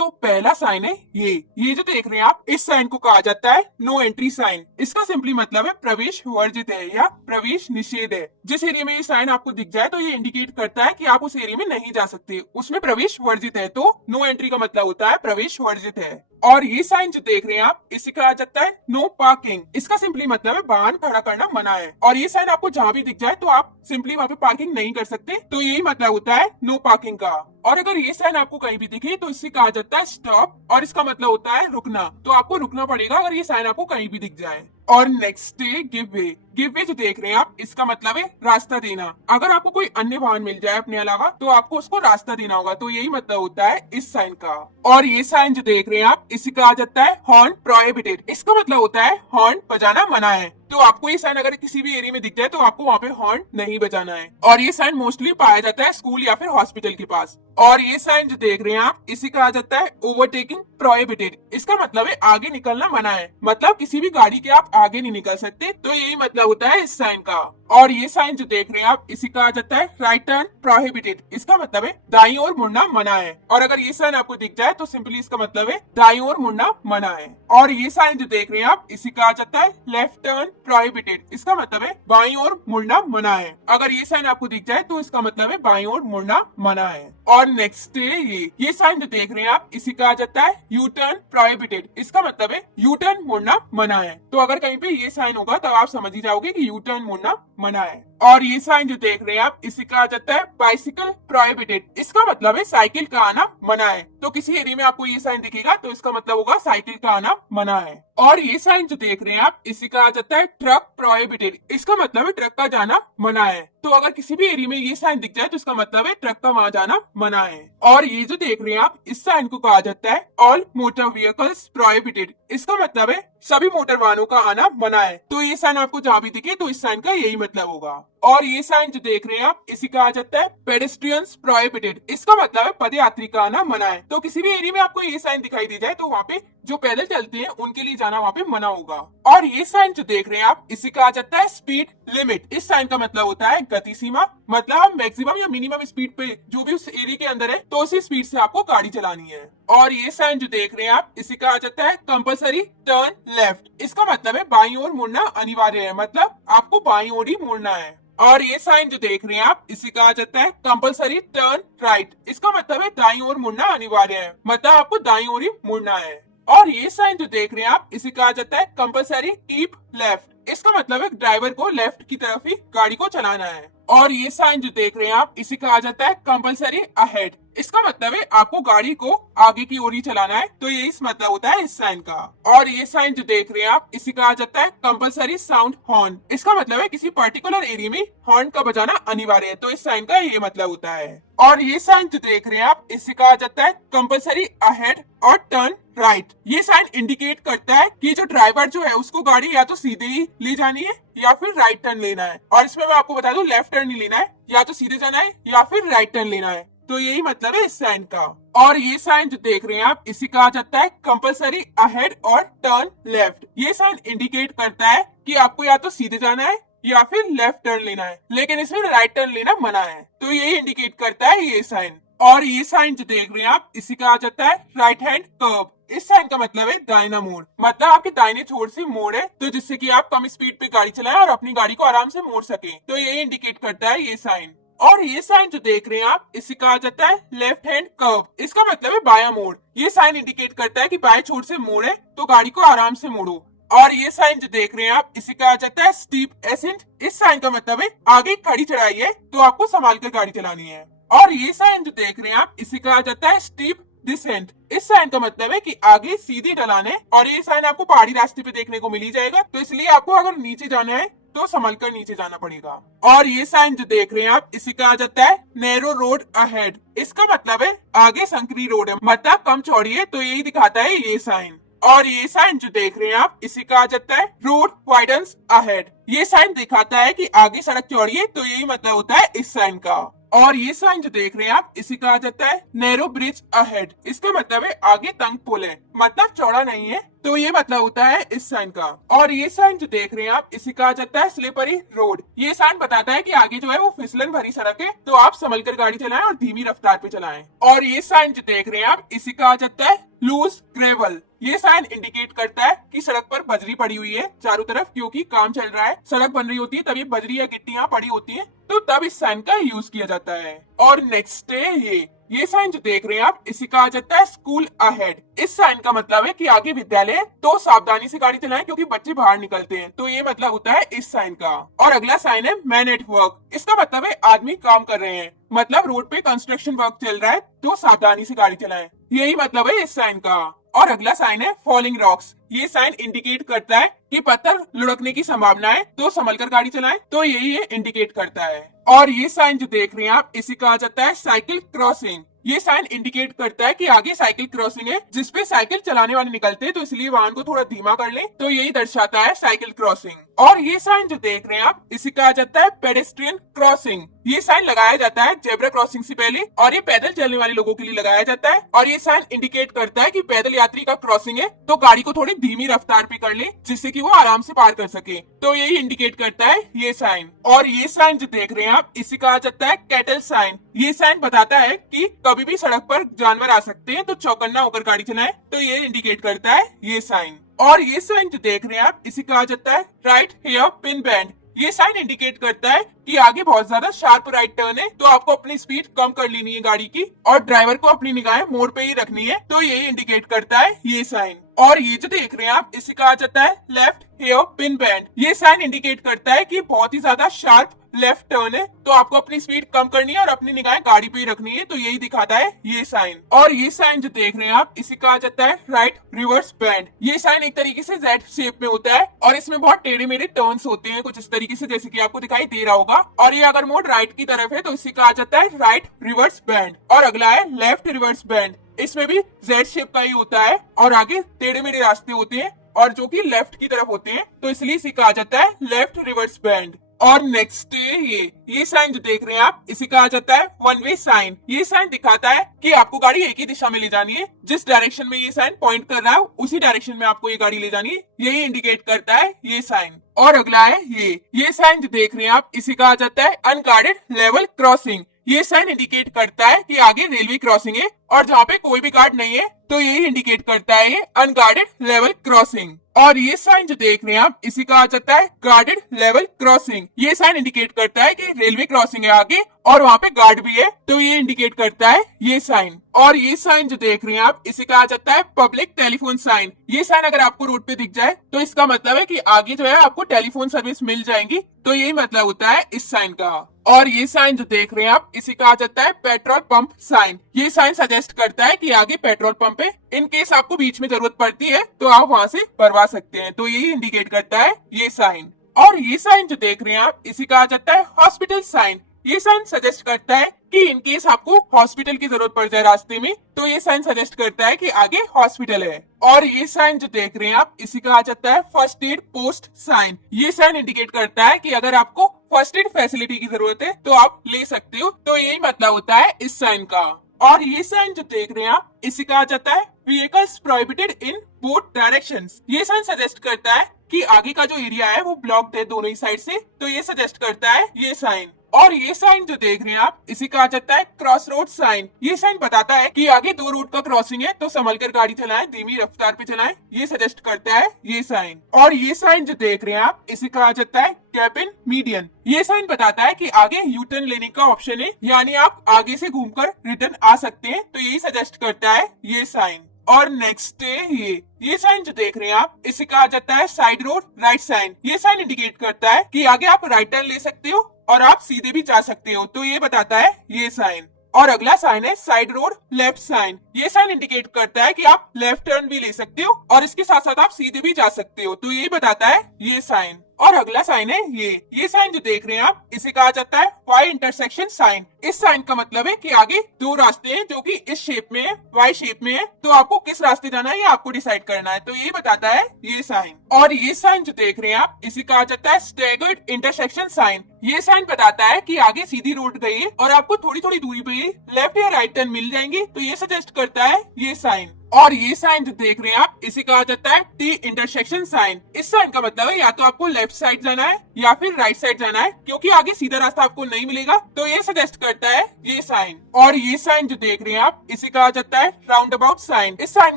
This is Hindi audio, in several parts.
पहला साइन है ये जो देख रहे हैं आप, इस साइन को कहा जाता है नो एंट्री साइन। इसका सिंपली मतलब है प्रवेश वर्जित है या प्रवेश निषेध है। जिस एरिया में ये साइन आपको दिख जाए तो ये इंडिकेट करता है कि आप उस एरिया में नहीं जा सकते, उसमें प्रवेश वर्जित है। तो नो एंट्री का मतलब होता है प्रवेश वर्जित है। और ये साइन जो देख रहे हैं आप, इसे कहा जाता है नो पार्किंग। इसका सिंपली मतलब है वाहन खड़ा करना मना है। और ये साइन आपको जहां भी दिख जाए तो आप सिंपली वहां पे पार्किंग नहीं कर सकते, तो यही मतलब होता है नो पार्किंग का। और अगर ये साइन आपको कहीं भी दिखे तो इसे कहा जाता है स्टॉप, और इसका मतलब होता है रुकना। तो आपको रुकना पड़ेगा अगर ये साइन आपको कहीं भी दिख जाए। और नेक्स्ट है गिव वे। गिव वे जो देख रहे हैं आप, इसका मतलब है रास्ता देना। अगर आपको कोई अन्य वाहन मिल जाए अपने अलावा तो आपको उसको रास्ता देना होगा, तो यही मतलब होता है इस साइन का। और ये साइन जो देख रहे हैं आप, इसे कहा जाता है हॉर्न प्रोहिबिटेड। इसका मतलब होता है हॉर्न बजाना मना है। तो आपको ये साइन अगर किसी भी एरिया में दिख जाए तो आपको वहाँ पे हॉर्न नहीं बजाना है। और ये साइन मोस्टली पाया जाता है स्कूल या फिर हॉस्पिटल के पास। और ये साइन जो देख रहे हैं आप, इसे कहा जाता है ओवरटेकिंग प्रोहिबिटेड। इसका मतलब है आगे निकलना मना है, मतलब किसी भी गाड़ी के आप आगे नहीं निकल सकते। तो यही मतलब होता है इस साइन का। और ये साइन जो देख रहे हैं आप, इसे कहा जाता है राइट टर्न प्रोहिबिटेड। इसका मतलब है दाईं ओर मुड़ना मना है। और अगर ये साइन आपको दिख जाए तो सिंपली इसका मतलब है दाईं ओर मुड़ना मना है। और ये साइन जो देख रहे हैं आप, इसे कहा जाता है लेफ्ट टर्न प्रोहिबिटेड। इसका मतलब है बाईं ओर मुड़ना मना है। अगर ये साइन आपको दिख जाए तो इसका मतलब है बाईं ओर मुड़ना मना है। और नेक्स्ट है ये साइन जो देख रहे हैं आप, इसे कहा जाता है यू टर्न प्रोहिबिटेड। इसका मतलब है यू टर्न मुड़ना मना है। तो अगर कहीं पे ये साइन होगा तो आप समझ ही जाओगे कि यू टर्न मुड़ना मना है। और ये साइन जो देख रहे हैं आप, इसे कहा जाता है बाइसिकल प्रोहिबिटेड। इसका मतलब है साइकिल का आना मना है। तो किसी एरिया में आपको ये साइन दिखेगा तो इसका मतलब होगा साइकिल का आना मना है। और ये साइन जो देख रहे हैं आप, इसे कहा जाता है ट्रक प्रोहिबिटेड। इसका मतलब है ट्रक का जाना मना है। तो अगर किसी भी एरिया में ये साइन दिख जाए तो इसका मतलब है ट्रक का वहां जाना मना है। और ये जो देख रहे हैं आप, इस साइन को कहा जाता है ऑल मोटर व्हीकल्स प्रोहिबिटेड। इसका मतलब है सभी मोटर वाहनों का आना मना है। तो ये साइन आपको जहां भी दिखे तो इस साइन का यही मतलब होगा। और ये साइन जो देख रहे हैं आप, इसे कहा जाता है पेडेस्ट्रियंस प्रोहिबिटेड। इसका मतलब है पदयात्री का आना मना है। तो किसी भी एरिया में आपको ये साइन दिखाई दी जाए तो वहाँ पे जो पैदल चलते हैं उनके लिए जाना वहाँ पे मना होगा। और ये साइन जो देख रहे हैं आप, इसे कहा जाता है स्पीड लिमिट। इस साइन का मतलब होता है गति सीमा। मतलब हम मैक्सिमम या मिनिमम स्पीड पे जो भी उस एरिया के अंदर है तो उसी स्पीड से आपको गाड़ी चलानी है। और ये साइन जो देख रहे हैं आप, इसे कहा जाता है कंपलसरी टर्न लेफ्ट। इसका मतलब है बाईं ओर मुड़ना अनिवार्य है, मतलब आपको बाईं ओर ही मुड़ना है। और ये साइन जो देख रहे हैं आप, इसे कहा जाता है कंपलसरी टर्न राइट। इसका मतलब है दाईं ओर मुड़ना अनिवार्य है, मतलब आपको दाईं ओर ही मुड़ना है। और ये साइन जो देख रहे हैं आप, इसे कहा जाता है कंपलसरी कीप लेफ्ट। इसका मतलब है ड्राइवर को लेफ्ट की तरफ ही गाड़ी को चलाना है। और ये साइन जो देख रहे हैं आप, इसे कहा जाता है कंपलसरी अहेड। इसका मतलब है आपको गाड़ी को आगे की ओर ही चलाना है। तो ये इस मतलब होता है इस साइन का। और ये साइन जो देख रहे हैं आप, इसे कहा जाता है कंपलसरी साउंड हॉर्न। इसका मतलब है किसी पर्टिकुलर एरिया में हॉर्न का बजाना अनिवार्य है। तो इस साइन का ये मतलब होता है। और ये साइन जो देख रहे हैं आप, इसे कहा जाता है कंपलसरी अहेड और टर्न राइट। ये साइन इंडिकेट करता है कि जो ड्राइवर जो है उसको गाड़ी या तो सीधे ही ले जानी है या फिर राइट टर्न लेना है। और इसमें मैं आपको बता दूं, लेफ्ट टर्न नहीं लेना है, या तो सीधे जाना है या फिर राइट टर्न लेना है। तो यही मतलब है इस साइन का। और ये साइन जो देख रहे हैं आप, इसे कहा जाता है कंपलसरी अहेड और टर्न लेफ्ट। ये साइन इंडिकेट करता है कि आपको या तो सीधे जाना है या फिर लेफ्ट टर्न लेना है, लेकिन इसमें राइट टर्न लेना मना है। तो यही इंडिकेट करता है ये साइन। और ये साइन जो देख रहे हैं आप, इसे कहा जाता है राइट हैंड कर्व। इस साइन का मतलब है दाहिना मोड़, मतलब आपके दाहिने छोर से मोड़ है, तो जिससे कि आप कम स्पीड पे गाड़ी चलाएं और अपनी गाड़ी को आराम से मोड़ सकें। तो यही इंडिकेट करता है ये साइन। और ये साइन जो देख रहे हैं आप, इसे कहा जाता है लेफ्ट हैंड कर्व। इसका मतलब है बायां मोड़। ये साइन इंडिकेट करता है कि बाएं छोर से मोड़ है तो गाड़ी को आराम से मोड़ो। और ये साइन जो देख रहे हैं आप, इसे कहा जाता है स्टीप एसेंट। इस साइन का मतलब है आगे खड़ी चढ़ाई है तो आपको संभाल कर गाड़ी चलानी है। और ये साइन जो देख रहे हैं आप, इसे कहा जाता है स्टीप डिसेंट। इस साइन का मतलब है कि आगे सीधी ढलान है। और ये साइन आपको पहाड़ी रास्ते पे देखने को मिल ही जाएगा, तो इसलिए आपको अगर नीचे जाना है तो संभल कर नीचे जाना पड़ेगा। और ये साइन जो देख रहे हैं आप, इसे कहा जाता है नैरो रोड अहेड। इसका मतलब है आगे संकरी रोड है, मतलब कम चौड़ी है, तो यही दिखाता है ये साइन। और ये साइन जो देख रहे हैं आप, इसे कहा जाता है रोड वाइडन्स अहेड। ये साइन दिखाता है कि आगे सड़क चौड़ी है, तो यही मतलब होता है इस साइन का। और ये साइन जो देख रहे हैं आप, इसे कहा जाता है नैरो ब्रिज अहेड। इसका मतलब है आगे तंग पुल है, मतलब चौड़ा नहीं है, तो ये मतलब होता है इस साइन का। और ये साइन जो देख रहे हैं आप, इसे कहा जाता है स्लिपरी रोड। ये साइन बताता है कि आगे जो है वो फिसलन भरी सड़क है, तो आप संभल कर गाड़ी चलाएं और धीमी रफ्तार पे चलाएं। और ये साइन जो देख रहे हैं आप, इसे कहा जाता है लूज ग्रेवल। ये साइन इंडिकेट करता है कि सड़क पर बजरी पड़ी हुई है चारों तरफ, क्योंकि काम चल रहा है, सड़क बन रही होती है, तभी बजरी या गिट्टियां पड़ी होती हैं, तो तब इस साइन का यूज किया जाता है। और नेक्स्ट है ये साइन जो देख रहे हैं आप, इसे कहा जाता है स्कूल अहेड। इस साइन का मतलब है कि आगे विद्यालय है, तो सावधानी से गाड़ी चलाएं क्योंकि बच्चे बाहर निकलते हैं, तो ये मतलब होता है इस साइन का। और अगला साइन है मैन एट वर्क। इसका मतलब है आदमी काम कर रहे हैं, मतलब रोड पे कंस्ट्रक्शन वर्क चल रहा है, तो सावधानी से गाड़ी चलाएं, यही मतलब है इस साइन का। और अगला साइन है फॉलिंग रॉक्स। ये साइन इंडिकेट करता है कि पत्थर लुढ़कने की संभावना है, तो संभल कर गाड़ी चलाएं, तो यही ये इंडिकेट करता है। और ये साइन जो देख रहे हैं आप, इसे कहा जाता है साइकिल क्रॉसिंग। ये साइन इंडिकेट करता है कि आगे साइकिल क्रॉसिंग है, जिसपे साइकिल चलाने वाले निकलते हैं, तो इसलिए वाहन को थोड़ा धीमा कर लें, तो यही दर्शाता है साइकिल क्रॉसिंग। और ये साइन जो देख रहे हैं आप, इसे कहा जाता है पेडेस्ट्रियन क्रॉसिंग। ये साइन लगाया जाता है जेब्रा क्रॉसिंग से पहले, और ये पैदल चलने वाले लोगों के लिए लगाया जाता है। और ये साइन इंडिकेट करता है कि पैदल यात्री का क्रॉसिंग है, तो गाड़ी को थोड़ी धीमी रफ्तार पे कर ले, जिससे कि वो आराम से पार कर सके, तो यही इंडिकेट करता है ये साइन। और ये साइन जो देख रहे हैं आप, इसे कहा जाता है कैटल साइन। ये साइन बताता है कि कभी भी सड़क पर जानवर आ सकते हैं, तो चौकन्ना होकर गाड़ी चलाएं, तो ये इंडिकेट करता है ये साइन। और ये साइन जो देख रहे हैं आप, इसे कहा जाता है राइट हेयर पिन बैंड। ये साइन इंडिकेट करता है कि आगे बहुत ज्यादा शार्प राइट टर्न है, तो आपको अपनी स्पीड कम कर लेनी है गाड़ी की, और ड्राइवर को अपनी निगाहें मोड़ पे ही रखनी है, तो यही इंडिकेट करता है ये साइन। और ये जो देख रहे हैं आप, इसे कहा जाता है लेफ्ट हेयर पिन बैंड। ये साइन इंडिकेट करता है कि बहुत ही ज्यादा शार्प लेफ्ट टर्न है, तो आपको अपनी स्पीड कम करनी है और अपनी निगाहें गाड़ी पे ही रखनी है, तो यही दिखाता है ये साइन। और ये साइन जो देख रहे हैं आप, इसे कहा जाता है राइट रिवर्स बैंड। ये साइन एक तरीके से जेड शेप में होता है, और इसमें बहुत टेढ़े मेढ़े टर्न्स होते हैं, कुछ इस तरीके से, जैसे कि आपको दिखाई दे रहा होगा। और ये अगर मोड़ राइट की तरफ है, तो इसे कहा जाता है राइट रिवर्स बैंड। और अगला है लेफ्ट रिवर्स बैंड। इसमें भी जेड शेप का ही होता है, और आगे टेढ़े मेढ़े रास्ते होते हैं, और जो कि लेफ्ट की तरफ होते हैं, तो इसलिए इसे कहा जाता है लेफ्ट रिवर्स बैंड। और नेक्स्ट ये साइन जो देख रहे हैं आप, इसे कहा जाता है वन वे साइन। ये साइन दिखाता है कि आपको गाड़ी एक ही दिशा में ले जानी है, जिस डायरेक्शन में ये साइन पॉइंट कर रहा है उसी डायरेक्शन में आपको ये गाड़ी ले जानी है, यही इंडिकेट करता है ये साइन। और अगला है ये साइन जो देख रहे हैं आप, इसे कहा जाता है अनगार्डेड लेवल क्रॉसिंग। ये साइन इंडिकेट करता है कि आगे रेलवे क्रॉसिंग है, और जहाँ पे कोई भी गार्ड नहीं है, तो यही इंडिकेट करता है ये अनगार्डेड लेवल क्रॉसिंग। और ये साइन जो देख रहे हैं आप, इसे कहा जाता है गार्डेड लेवल क्रॉसिंग। ये साइन इंडिकेट करता है कि रेलवे क्रॉसिंग है आगे, और वहाँ पे गार्ड भी है, तो ये इंडिकेट करता है ये साइन। और ये साइन जो देख रहे हैं आप, इसे कहा जाता है पब्लिक टेलीफोन साइन। ये साइन अगर आपको रोड पे दिख जाए, तो इसका मतलब है कि आगे जो है आपको टेलीफोन सर्विस मिल जाएंगी, तो यही मतलब होता है इस साइन का। और ये साइन जो देख रहे हैं आप, इसे कहा जाता है पेट्रोल पंप साइन। ये साइन सजेस्ट करता है कि आगे पेट्रोल पंप है, इन केस आपको बीच में जरूरत पड़ती है, तो आप वहाँ से भरवा सकते हैं, तो यही इंडिकेट करता है ये साइन। और ये साइन जो देख रहे हैं आप, इसे कहा जाता है हॉस्पिटल साइन। ये साइन सजेस्ट करता है कि इन केस आपको हॉस्पिटल की जरूरत पड़ जाए रास्ते में, तो ये साइन सजेस्ट करता है कि आगे हॉस्पिटल है। और ये साइन जो देख रहे हैं आप, इसे कहा जाता है फर्स्ट एड पोस्ट साइन। ये साइन इंडिकेट करता है कि अगर आपको फर्स्ट एड फैसिलिटी की जरूरत है, तो आप ले सकते हो, तो यही मतलब होता है इस साइन का। और ये साइन जो देख रहे हैं आप, इसे कहा जाता है vehicles prohibited in both directions. ये साइन सजेस्ट करता है कि आगे का जो एरिया है वो ब्लॉक्ड है दोनों ही साइड से, तो ये सजेस्ट करता है ये साइन। और ये साइन जो देख रहे हैं आप, इसे कहा जाता है क्रॉस रोड साइन। ये साइन बताता है कि आगे दो रोड का क्रॉसिंग है, तो संभल कर गाड़ी चलाएं, धीमी रफ्तार पे चलाएं, ये सजेस्ट करता है ये साइन। और ये साइन जो देख रहे हैं आप, इसे कहा जाता है गैप इन मीडियन। ये साइन बताता है कि आगे यू टर्न लेने का ऑप्शन है, यानी आप आगे से घूमकर रिटर्न आ सकते हैं, तो यही सजेस्ट करता है ये साइन। और नेक्स्ट ये साइन जो देख रहे हैं आप, इसे कहा जाता है साइड रोड राइट साइन। ये साइन इंडिकेट करता है कि आगे आप राइट टर्न ले सकते हो और आप सीधे भी जा सकते हो, तो ये बताता है ये साइन। और अगला साइन है साइड रोड लेफ्ट साइन। ये साइन इंडिकेट करता है कि आप लेफ्ट टर्न भी ले सकते हो और इसके साथ साथ आप सीधे भी जा सकते हो, तो ये बताता है ये साइन। और अगला साइन है ये साइन जो देख रहे हैं आप, इसे कहा जाता है वाई इंटरसेक्शन साइन। इस साइन का मतलब है कि आगे दो रास्ते हैं जो कि इस शेप में है, वाई शेप में है, तो आपको किस रास्ते जाना है ये आपको डिसाइड करना है, तो ये बताता है ये साइन। और ये साइन जो देख रहे हैं आप, इसे कहा जाता है स्टैगर्ड इंटरसेक्शन साइन। ये साइन बताता है कि आगे सीधी रोड गई है और आपको थोड़ी थोड़ी दूरी पे लेफ्ट या राइट टर्न मिल जाएंगे, तो ये सजेस्ट करता है ये साइन। और ये साइन जो देख रहे हैं आप, इसे कहा जाता है टी इंटरसेक्शन साइन। इस साइन का मतलब है या तो आपको लेफ्ट साइड जाना है या फिर राइट साइड जाना है, क्योंकि आगे सीधा रास्ता आपको नहीं मिलेगा, तो ये सजेस्ट करता है ये साइन। और ये साइन जो देख रहे हैं आप, इसे कहा जाता है राउंड अबाउट साइन। इस साइन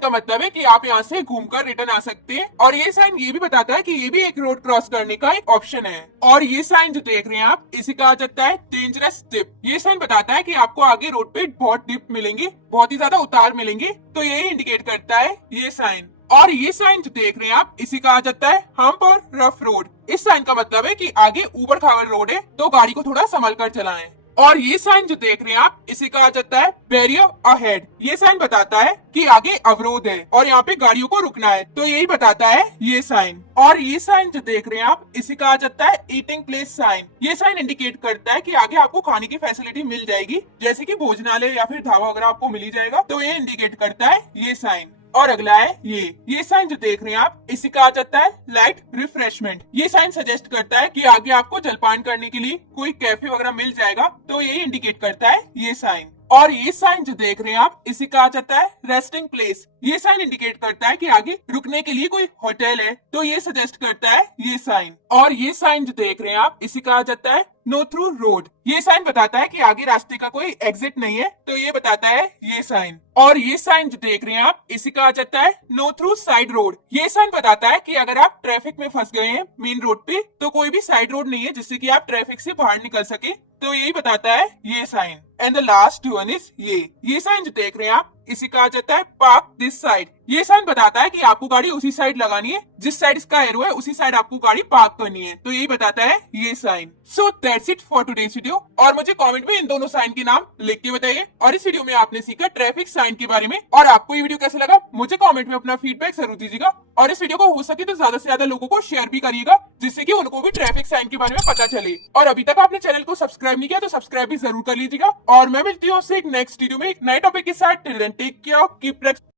का मतलब है कि आप यहाँ से घूमकर रिटर्न आ सकते हैं। और ये साइन ये भी बताता है कि ये भी एक रोड क्रॉस करने का एक ऑप्शन है। और ये साइन जो देख रहे हैं आप, इसे कहा जाता है डेंजरस डिप। ये साइन बताता है कि आपको आगे रोड पे बहुत डिप मिलेंगे, बहुत ही ज्यादा उतार मिलेंगे, तो ये इंडिकेट करता है ये साइन। और ये साइन जो देख रहे हैं आप, इसे कहा जाता है हम्प और रफ रोड। इस साइन का मतलब है कि आगे ऊबड़ खाबड़ रोड है, तो गाड़ी को थोड़ा संभल कर चलाएं। और ये साइन जो देख रहे हैं आप, इसे कहा जाता है बैरियर अहेड। ये साइन बताता है कि आगे अवरोध है और यहाँ पे गाड़ियों को रुकना है, तो यही बताता है ये साइन। और ये साइन जो देख रहे हैं आप, इसे कहा जाता है ईटिंग प्लेस साइन। ये साइन इंडिकेट करता है कि आगे आपको खाने की फैसिलिटी मिल जाएगी, जैसे कि भोजनालय या फिर ढाबा वगैरह आपको मिल ही जाएगा, तो ये इंडिकेट करता है ये साइन। और अगला है ये साइन जो देख रहे हैं आप, इसे कहा जाता है लाइट रिफ्रेशमेंट। ये साइन सजेस्ट करता है कि आगे आपको जलपान करने के लिए कोई कैफे वगैरह मिल जाएगा, तो ये इंडिकेट करता है ये साइन। और ये साइन जो देख रहे हैं आप, इसे कहा जाता है रेस्टिंग प्लेस। ये साइन इंडिकेट करता है कि आगे रुकने के लिए कोई होटल है, तो ये सजेस्ट करता है ये साइन। और ये साइन जो देख रहे हैं आप, इसे कहा जाता है नो थ्रू रोड। ये साइन बताता है कि आगे रास्ते का कोई एग्जिट नहीं है, तो ये बताता है ये साइन। और ये साइन जो देख रहे हैं आप, इसे कहा जाता है नो थ्रू साइड रोड। ये साइन बताता है कि अगर आप ट्रैफिक में फंस गए हैं मेन रोड पे, तो कोई भी साइड रोड नहीं है जिससे कि आप ट्रैफिक से बाहर निकल सके, तो यही बताता है ये sign. And the last one is ये साइन जो देख रहे हैं आप, इसे कहा जाता है पार्क दिस साइड। ये साइन बताता है कि आपको गाड़ी उसी साइड लगानी है, जिस साइड इसका एरो है उसी साइड आपको गाड़ी पार्क करनी है, तो यही बताता है ये sign. So that's it for today's video. और मुझे कमेंट में इन दोनों साइन के नाम लिख के बताइए। और इस वीडियो में आपने सीखा ट्रैफिक साइन के बारे में, और आपको ये वीडियो कैसा लगा मुझे कमेंट में अपना फीडबैक जरूर दीजिएगा। और इस वीडियो को हो सके तो ज्यादा से ज्यादा लोगों को शेयर भी करिएगा, जिससे कि उनको भी ट्रैफिक साइन के बारे में पता चले। और अभी तक आपने चैनल को सब्सक्राइब नहीं किया तो सब्सक्राइब भी जरूर कर लीजिएगा। और मैं मिलती हूँ एक नेक्स्ट वीडियो में एक नए टॉपिक के साथ। Till then take care, keep